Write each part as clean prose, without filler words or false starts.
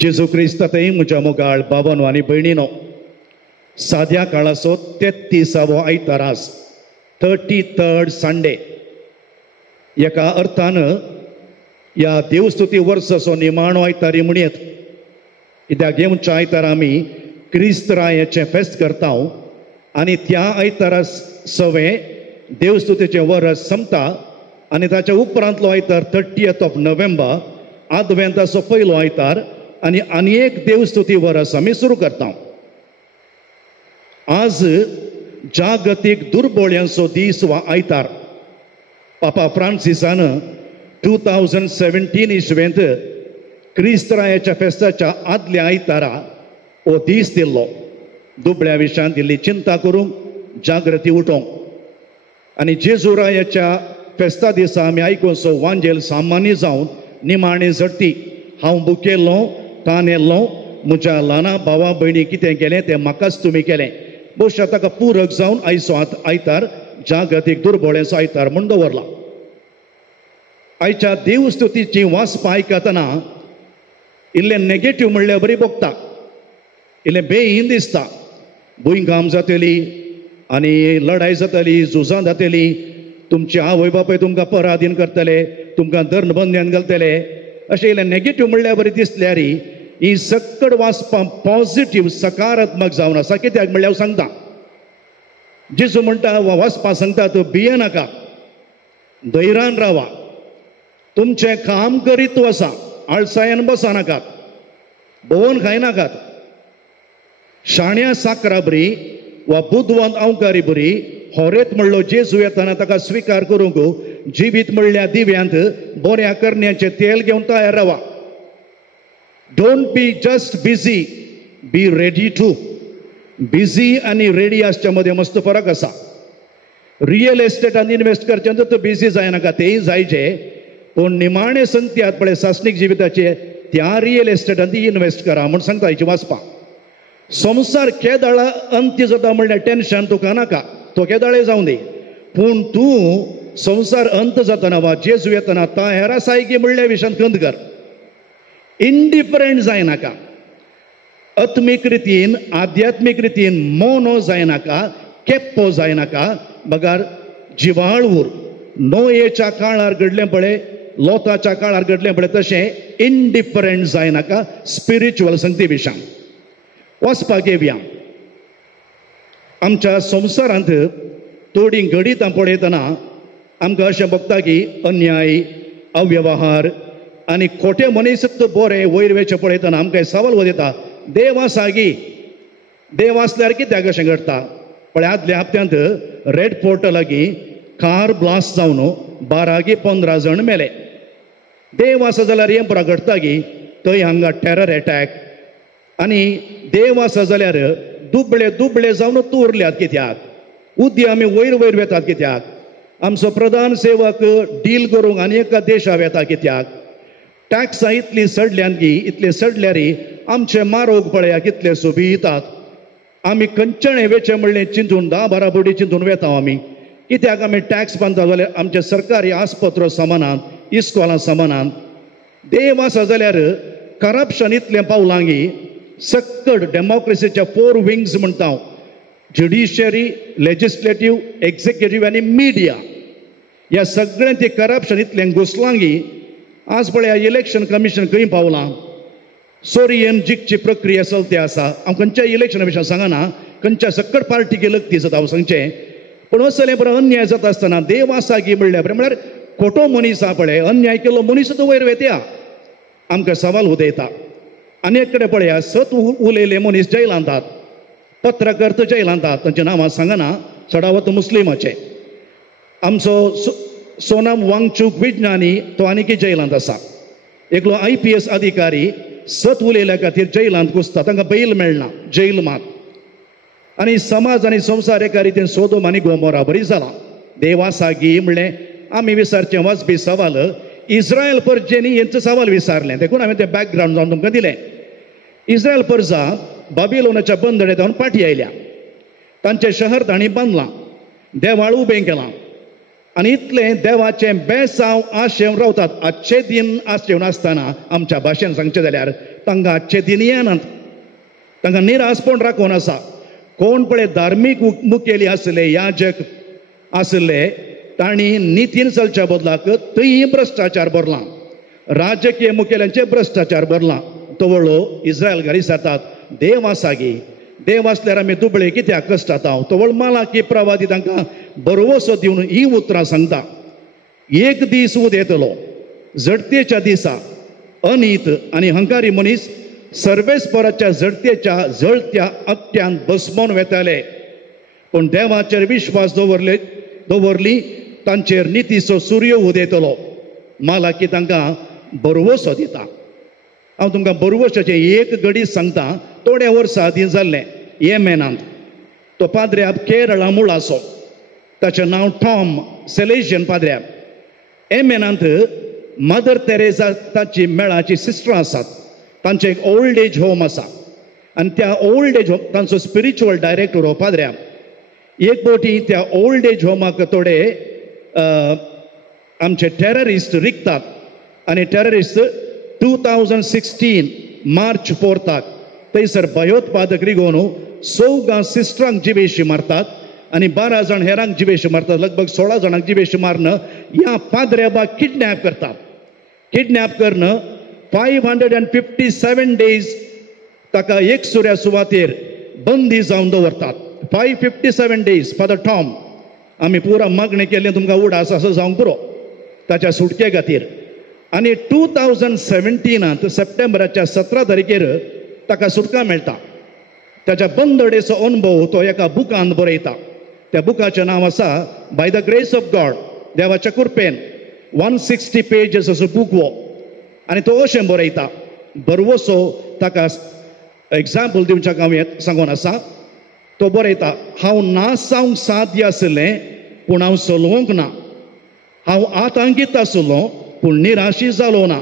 जेजू क्रिस्तातय म्हज्या मोगाळ बाबांनो आनी भयणीनो, साद्या काळाचो 33वो आयतार आज, 33rd संडे. एका अर्थान ह्या देवस्तुती वर्साचो निमाणो आयतारी म्हणयत, कित्याक हे म्हणच्या आयतार आमी क्रिस्तरायाचें फेस्त करता आनी त्या आयतारा सवें देवस्तुतीचें वर्स संपता आनी ताच्या उपरांतलो आयतार 30th नोव्हेंबर आदवेंताचो पयलो आयतार आनी एक देवस्तुती वर्स आमी सुरू करता. आज जागतीक दुर्बोळ्यांचो दीस वा आयतार. पापा फ्रांसिसान 2017 इसवेंत क्रिस्तरायाच्या फेस्ताच्या आदल्या आयतारा हो दीस दिल्लो. दुबळ्या विशयान दिल्ली चिंता करूंक, जागृती उठोवंक आनी जेजूरायाच्या फेस्ता दिसा आमी आयकुनसो वांजेल सामान्य जावन निमाणे झडटी. हांव बुकेल्लो तानेल्लो, म्हज्या ल्हाना भावा भयणी कितें केलें तें म्हाकाच तुमी केलें. भविश्यात ताका पूरक जावन आयचो आयतार जागतीक दुर्बोळ्यांचो आयतार म्हूण दवरला. आयच्या देवस्तुतीची वाचपां आयकतना इल्लें नेगेटीव म्हणल्यार बरी भोगता, इल्लें बेहीन दिसता. भुंयकाम जातली आनी लढाई जातली, झुजां जातली, तुमचे आवय बापूय तुमकां पराधीन करतले, तुमकां धर्मबंद्यान घालतले, अशें इल्लें नेगेटीव म्हणल्यार बरें दिसल्यार ही सक्कड वाचपां पॉझिटीव सकारात्मक जावन आसा. कित्याक म्हणल्यार हांव सांगता, जेजू म्हणटा वाचपां सांगता तूं भियेनाका, धैर्यान रावा, तुमचें काम करीत वचा, आळसायेन बसनाकात, भोवन खायनाकात. शाण्या साकरा बरी वा बुदवंत अवकारी बरी, होरेत म्हणलो जेजू येताना ताका स्विकार करूंक जिवीत म्हणल्या दिव्यांत बऱ्या करण्याचें तेल घेवन तयार रावा. Don't be just busy, be ready to. Busy आनी रेडी आसच्या मदें मस्त फरक आसा. रियल एस्टेटान इन्वेस्ट करचें तर तूं बिझी जायनाका, तेंय जायचे, पूण निमाणे संगत्यात पळय सासणीक जिविताचे त्या रियल एस्टेटान ती इन्वेस्ट करा म्हूण सांगता हेची वाचपां. संवसार केदाळा अंत्य जाता म्हणल्यार टेन्शन तुका नाका, तो केदाळे जावं दी, पूण तूं संवसार अंत जातना वा जेजू येतना तयार आसा की म्हणल्या विशयान खंत कर. इंडिफरंट जायनाका, आत्मीक रितीन आध्यात्मीक रितीन मोनो जायनाका, केप्पो जायनाका. बगार जिवाळ उर. नोयेच्या काळार घडलें पळय, लोताच्या काळार घडलें पळय, तशें इंडिफरंट जायनाका स्पिरिच्युअल संगती विशयान. वचपाक येवया. आमच्या संवसारांत थोडी घडीत पळयतना आमकां अशें भोगता की अन्याय, अव्यवहार आनी खोटे मनीसच बरे वयर वेचे पळयतना आमकां सवाल वता, देव आसा गी, देव आसल्यार कित्याक अशें घडटा. पळय आदल्या हप्त्यांत रेड फोर्ट लागीं कार ब्लास्ट जावन 12 की 15 जाण मेले. देव आसा जाल्यार हें पुरो घडटा गी, थंय हांगा टेरर एटॅक. आनी देव आसा जाल्यार दुबळे जावन उरल्यात कित्याक? उद्या आमी वयर वेतात कित्याक? आमचो प्रधान सेवक डील करूंक आनी एका देशाक येता कित्याक? टॅक्सां इतली सडल्यान गी, इतले सडल्यार आमचे मारोग पळया कितले सोबितात. आमी खंयचें वेचें म्हणलें चिंतून 10-12 बोडी चिंतून वेता आमी. कित्याक आमी टॅक्स बांदता जाल्यार आमचे सरकारी आस्पत्र समानांत, इस्कॉलां समानांत. देव आसा जाल्यार करप्शन इतलें पावलां गी, सक्कड डेमोक्रेसीच्या 4 विंग्स म्हणटा हांव, ज्युडिशियरी, लेजिस्लेटीव, एक्झिक्युटीव आनी मिडिया. ह्या सगळें तें करप्शन इतलें घुसलां गी. आज पळया इलेक्शन कमिशन खंय पावलां, सोरियेन जिखची प्रक्रिया चलते आसा. हांव खंयच्या इलेक्शना विशयान सांगना, खंयच्या सक्कड पार्टीक लक्ती जाता हांव सांगचें, पूण असले बरो अन्याय जाता आसतना देव आसा गी म्हणल्यार खोटो मनीस आहा पळय, अन्याय केल्लो मनीस वयर वेत्या, आमकां सवाल उदयता. आनी एक कडेन पळया, सत उलयले मनीस जैलांतात, पत्रकर्ते जैलांतात, तांचें नांव हांव सांगना, चडावत मुस्लिमाचे. आमचो सोनम वांगचूक विज्ञानी तो आनीक जैलांत आसा. एकलो IPS अधिकारी सत उलयल्या खातीर जैलांत घुसता, तांकां बेल मेळना, जैल मात. आनी समाज आनी संवसार एका रितीन सोदोम आनी गोमोरा बरी जाला. देव आसा गी म्हणलें आमी विचारचें वाचपी सवाल. इस्रायल पर्जेनी हेंचो सवाल विचारलें, देखून हांवें तें बॅकग्रावंड जावन तुमकां दिलें. इस्रायल पर्जा बाबिलोनाच्या बंदडेंत जावन फाटीं आयल्या. तांचें शहर तांणी बांदलां, देवाळ उबें केलां. आनी इतलें देवाचें बेसांव आशेवन रावतात. आजचे दिन आशेवन आसतना आमच्या भाशेन सांगचें जाल्यार तांकां आजचे दिन येनात. तांकां निरासपण राखून आसा. कोण पळय धार्मीक मुखेली आसले, याजक आसले, तांणी नितीन चलच्या बदलाक थंय भ्रश्टाचार भरला. राजकीय मुखेल्यांचे भ्रश्टाचार भरला. तवळो इस्रायल घरा विचारतात, देव आसा गे, देव आसल्यार आमी दुबळे कित्याक कश्टात? तवळ मालाकी प्रवादी तांकां बरोवसो दिवन ही उतरां सांगता. एक दीस उद येतलो, जडतेच्या दिसा अनीत आनी हंकारी मनीस सर्वेस्पराच्या जडतेच्या जळत्या अट्ट्यान भस्मोन वेताले. पूण देवाचेर विश्वास दवरली तांचेर नितीचो सूर्य उदेतलो. मालाकी तांकां बरोवसो दिता. हांव तुमकां बरोवशाचें एक घडी सांगता. थोड्या वर्सां आदीं जाल्लें येमेनांत. तो पाद्र्याब केरळा मूळ आसो. ताचें नांव टॉम सेलेशियन पाद्र्याब. येमेनांत मदर तेरेसा ताची मेळाची सिस्टर आसात. तांचें एक ओल्ड एज होम आसा आनी त्या ओल्ड एज होम तांचो स्पिरिच्युअल डायरेक्टर हो पाद्र्याब. एक फावटी त्या ओल्ड एज होमाक थोडे आमचे टेररिस्ट रिकतात आनी टेररिस्ट 2016 मार्च 4 थंयसर भयोत्पादक रिगोवन 14 सिस्टरांक जिवेशी मारतात आनी 12 जाण हेरांक जिवेशी मारतात. लगभग 16 जाणांक जिवेशी मारन ह्या पाद्र्याबाक किडनॅप करतात. किडनॅप करून 557 days ताका एक सुऱ्या सुवातेर बंदी जावन दवरतात. 557 days फादर टॉम. आमी पुरा मागणी केल्लें तुमकां उडास असो जावंक पुरो ताच्या सुटके खातीर. आनी 2017 सप्टेंबराच्या 17 तारखेर ताका सुटका मेळटा. ताच्या बंदडेचो अनुभव तो एका बुकांत बरयता. त्या बुकाचें नांव आसा by the grace of God, देवाच्या कृपेन. 160 pages असो बूक वो. आनी तो अशें बरयता. बरवसो ताका एग्जाम्पल दिवच्याक हांव सांगून आसा. तो बरयता, हांव नासावंक साध्य आसलें पूण हांव सलवंक ना. हांव आतंकीत आसलो पूण निराशी जालो ना.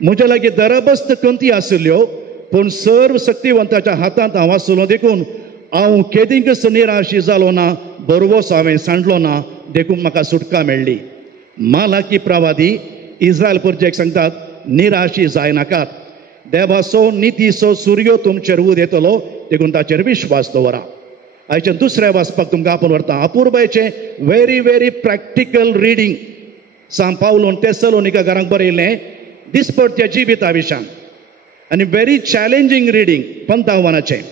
म्हज्या लागीं दरबस्त कंती आसल्यो पूण सर्व शक्तिवंताच्या हातांत हांव आसलो देखून हांव केदींच निराशी जालो ना. बरवसो हांवें सांडलो ना देखून म्हाका सुटका मेळ्ळी. मालाकी प्रवादी इस्रायल परजेक सांगतात, निराशी जायनाकात. देवाचो नितीचो सूर्य तुमचेर उद येतलो देखून ताचेर विश्वास दवरा. आयचे दुसऱ्या वाचपाक तुमकां आपोवन व्हरता. अपुर्बायेचें व्हेरी व्हेरी प्रॅक्टिकल रिडींग. सान पावलोन तेसलोनिका घरांक बरयलें दिसपट्ट्या जिविता विशयान आनी व्हेरी चॅलेंजींग रिडींग 55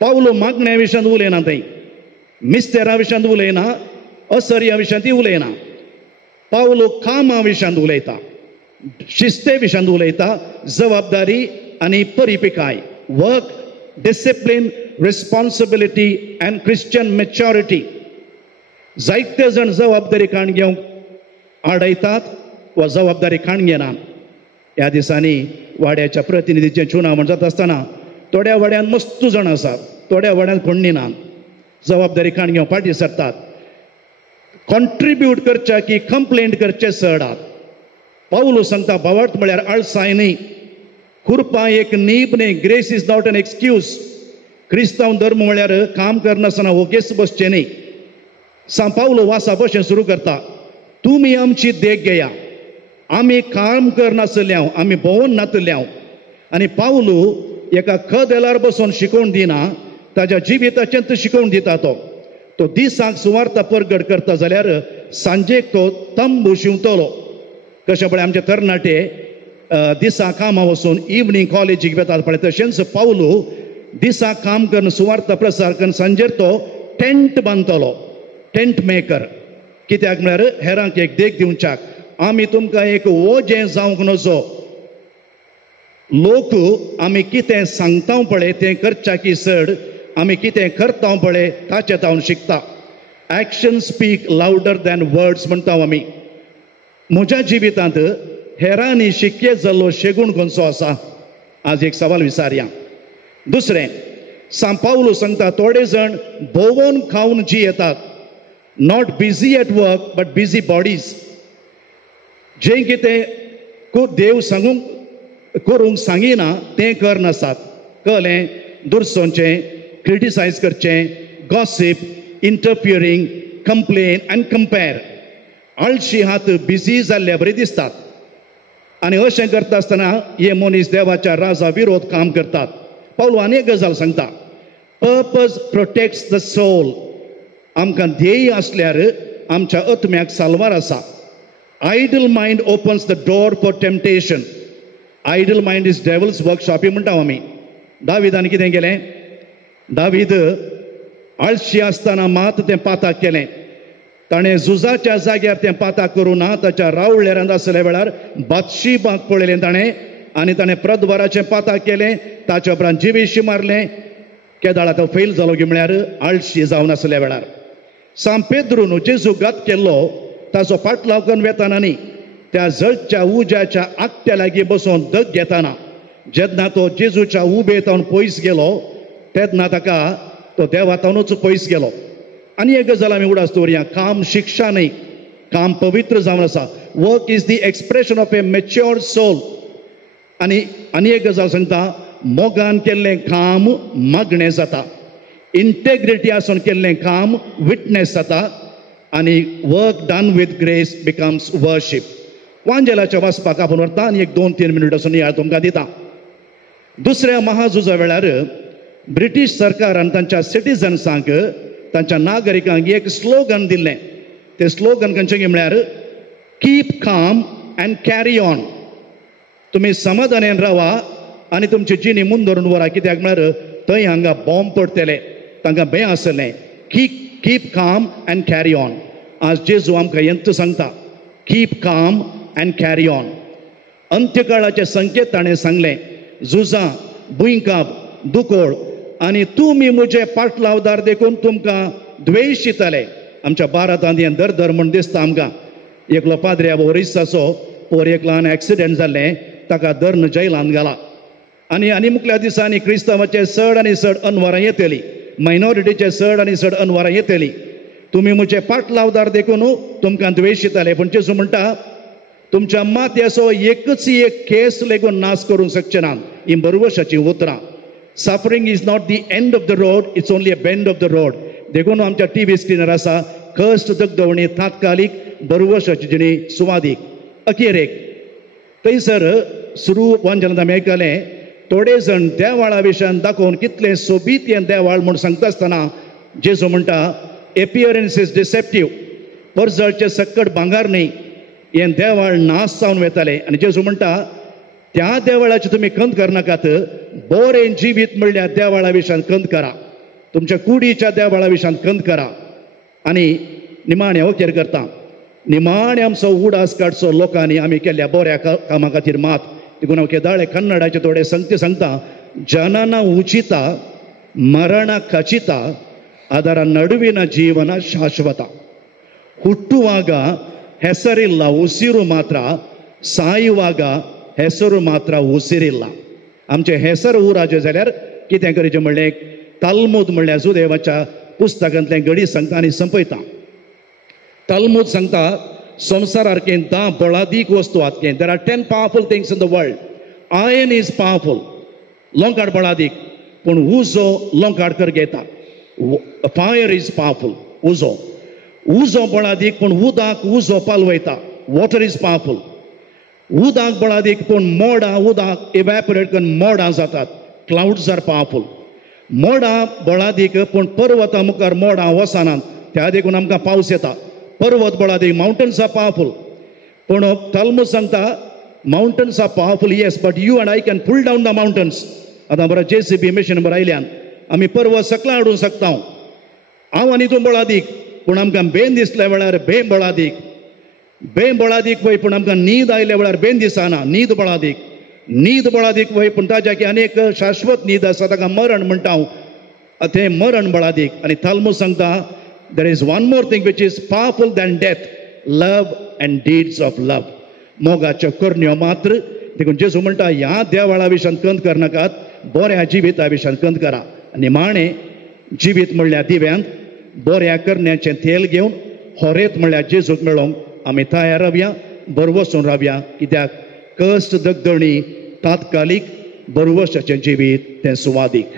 पावलो मागण्या विशयान उलयना. थंय मिस्तेरा विशयान उलयना, असर्या विशयान ती उलयना. पावलो कामा विशयान उलयता, शिस्ते विशयान उलयता, जबाबदारी आनी परिपिकाय. Work, discipline, responsibility and Christian maturity. जायते जण जबाबदारी काण घेवंक आडयतात वा जबाबदारी काण घेनात. ह्या दिसांनी वाड्याच्या प्रतिनिधीचें चुनावण जाता आसतना थोड्या वाड्यान मस्तू जाण आसात, थोड्या वाड्यान कोण नात. जबाबदारी काण घेवंक फाटीं सरतात. कॉन्ट्रिब्यूट करचे की कंप्लेंट करचे चडात. पावलो सांगता भावार्थ म्हळ्यार आळसाय न्ही, खुरपा एक नीब न्ही. Grace is not an excuse. क्रिस्तांव धर्म म्हळ्यार काम करनासतना ओगेस बसचें न्ही. सान पावलो वासा भशेन सुरू करता, तुमी आमची देख घेया. आमी काम करनासल्यांव, आमी भोंवन नातल्यांव. आनी पावलो एका खदेलार बसून शिकोवन दिना, ताच्या जिविताचें तो शिकोवन दिता. तो दिसाक सुवार्ता परगट करता जाल्यार सांजेक तो तंबू शिंवतलो. कशें पळय आमचे तरणाटे दिसा कामां वचून इवनिंग कॉलेजीक वेतात पळय, तशेंच पावलो दिसा काम करून सुवार्ता प्रसार करून सांजेर तो टेंट बांदतलो. Tent maker. कित्याक म्हळ्यार हेरांक एक देख दिवच्याक. आमी तुमकां एक ओजें जावंक नजो. लोक आमी कितें सांगता पळय तें करच्या की चड आमी कितें करता पळय ताचें हांव शिकता. Action speak louder than words म्हणटा आमी. म्हज्या जिवितांत हेरांनी शिक्के जाल्लो शेगूण खंयचो आसा? आज एक सवाल विचारया. दुसरें, सान पावलो सांगता थोडे जण भोंवून खावन जियेतात. Not busy at work but busy bodies. जें कितें देव करूंक सांगिना तें करनासात. कळ्ळें? दुरसोंचें, क्रिटिसायज करचें, gossip, interfering, complain and compare. आळशी हात बिझी जाल्ले बरे दिसतात आनी अशें करता आसतना हे मनीस देवाच्या राजा विरोध काम करतात. पावलो आनी एक गजाल सांगता, पर्पज प्रोटेक्ट्स द सोल. आमकां ध्येय आसल्यार आमच्या आत्म्याक साल्वार आसा. Idle mind opens the door for temptation. Idle mind is devil's वर्कशॉपी म्हणटा आमी. दाविदान कितें केलें? दावीद आळशी आसतना मात तें पाताक केलें. ताणें झुजाच्या जाग्यार तें पाताक करूं ना, ताच्या रावळेरांत आसल्या वेळार बातशीबाक पळयलें ताणें आनी ताणें प्रदवराचें पाताक केलें. ताच्या उपरांत जिवेशी मारलें. केदाळा तो फेल जालो की म्हळ्यार आळशी जावन आसल्या वेळार. सांत पेद्रून जेजू घात केल्लो ताचो फाटलाव करून वेताना न्ही, त्या जळच्या उज्याच्या आकट्या लागीं बसून दग घेताना जेन्ना तो जेजूच्या उबेतावन पयस गेलो तेन्ना ताका तो देवातावनूच पयस गेलो. आनी एक गजाल आमी उडास दवरया, काम शिक्षा न्ही, काम पवित्र जावन आसा. Work is the expression of a matured soul. आनी एक गजाल सांगता, मोगान केल्लें काम मागणें जाता. इंटेग्रिटी आसून केल्लें काम विटनेस जाता. आनी work done with grace becomes worship. वांजेलाच्या वाचपाक आपूण व्हरता आनी एक 2-3 मिनट असून याद तुमकां दिता. दुसऱ्या महाझुजा वेळार ब्रिटीश सरकारान तांच्या सिटिझन्सांक, तांच्या नागरिकांक एक स्लोगन दिल्लें. तें स्लोगन खंयचें म्हळ्यार keep calm and carry on. तुमी समाधानान रावा आनी तुमची जिणी मुंदोरून व्हरा. कित्याक म्हळ्यार थंय हांगा बॉम्ब पडटले, तांकां भंय आसलें. Keep calm and carry on. आज जेजू आमकां हेंच सांगता, keep calm and carry on. अंत्यकाळाचे संकेत ताणें सांगलें, झुजां, भुंयकाप, दुकोळ आनी तुमी म्हजे पाटलावदार देखून तुमकां द्वेश दितले. आमच्या भारतांत हें दर म्हूण दिसता आमकां. एकलो पाद्र्या ओरिसाचो पोर एक ल्हान एक्सिडेंट जाल्लें, ताका धर्न जैलांत घाला. आनी मुखल्या दिसांनी क्रिस्तांवाचे चड आनी चड अनवरां येतलीं, मायनॉरिटीचे चड आनी चड अनवरां येतलीं. तुमी म्हजे पाटलावदार देखून तुमकां द्वेश दितले. पूण जेजू म्हणटा, तुमच्या माथ्याचो एकच एक केस लेगून नाश करूंक शकचे नात. ही बरवशाचीं उतरां. Suffering is not the end of the road, it's only a bend of the road. देखून आमच्या टीव्ही स्क्रीनर आसा, कश्ट दगदवणी तात्कालिक, बरवशाची जिणी सुवादीक. अखेरेक थंयसर सुरू वांजेलांत आमी आयकलें, थोडे जाण देवाळा विशयान दाखोवन कितलें सोबीत हें देवाळ म्हूण सांगता आसतना जेजू म्हणटा, एपियरन्स इज डिसेप्टिव्ह. परजळचे सक्कट भांगार न्ही, हें देवाळ नाश जावन वयतालें. आनी जेजू म्हणटा, त्या देवाळाची तुमी खंत करनाकात, बरें जिवीत म्हणल्यार देवाळा विशयान खंत करा. तुमच्या कुडीच्या देवाळा विशयान खंत करा. आनी निमाणें हांव केर करता, निमाणें आमचो उडास काडचो लोकांनी आमी केल्ल्या बऱ्या कामा खातीर मात. देखून हांव केदाळे कन्नडाचे थोडे संगती सांगता. ಜನನ ಉಚಿತ, ಮರಣ ಖಚಿತ, ಅದರ ನಡುವಿನ ಜೀವನ ಶಾಶ್ವತ. ಹುಟ್ಟುವಾಗ ಹೆಸರಿಲ್ಲ, ಉಸಿರು ಮಾತ್ರ. ಸಾಯುವಾಗ ಹೆಸರು ಮಾತ್ರ, ಉಸಿರಿಲ್ಲ. आमचे हेसर उराचे जाल्यार कितें करचें म्हणलें, तालमूद म्हणल्यार सुदैवाच्या पुस्तकांतलें घडी सांगता आनी संपयता. तालमूद सांगता, संवसारांतले 10 बळादीक वस्तू आसात. There are 10 powerful things in the world. Iron is powerful, लोंकाड बळादीक, पूण उजो लोंकाड कर घेता. फायर इज पावरफुल, उजो बळादीक, पूण उदक उजो पालवयता. Water is powerful. उदक बळादीक, पूण मोडां उदक इवॅपोरेट करून मोडां जातात. Clouds are powerful. मोडां बळादीक, पूण पर्वता मुखार मोडां वचनात. त्या देखून आमकां पावस येता. पर्वत बळादीक, माउंटन्स आर पावरफुल. पूण तालमूद सांगता, mountains are powerful, yes, but you and I can pull down the mountains. आतां बरो JCB मशीन बरं आयल्यान आमी पर्वत सकला हाडूंक शकता. हांव आनी तूं बळादीक, पूण आमकां बेन दिसल्या वेळार बें बळादीक. बें बळादीक वय, पूण आमकां न्हीद आयल्या वेळार बेन दिसना. न्हीद बळादीक वय, पूण ताच्या की आनीक शाश्वत न्हीद आसा, ताका मरण म्हणटा हांव. तें मरण बळादीक. आनी तालमूद सांगता, there is one more thing which is powerful than death, love and deeds of love. मोगाच्यो करण्यो मात्र. देखून जेजू म्हणटा, ह्या देवाळा विशयान खंत करनाकात, बऱ्या जिविता विशयान खंत करा. निमाणें जिवीत म्हणल्यार दिव्यांत, बऱ्या करण्याचें तेल घेवन होरेत म्हणल्यार जेजूक मेळोवंक आमी तयार रावया, बरो वचून रावया. कित्याक कश्ट दगदणी तात्कालीक, बरो वर्साचें जिवीत तें सुवादीक.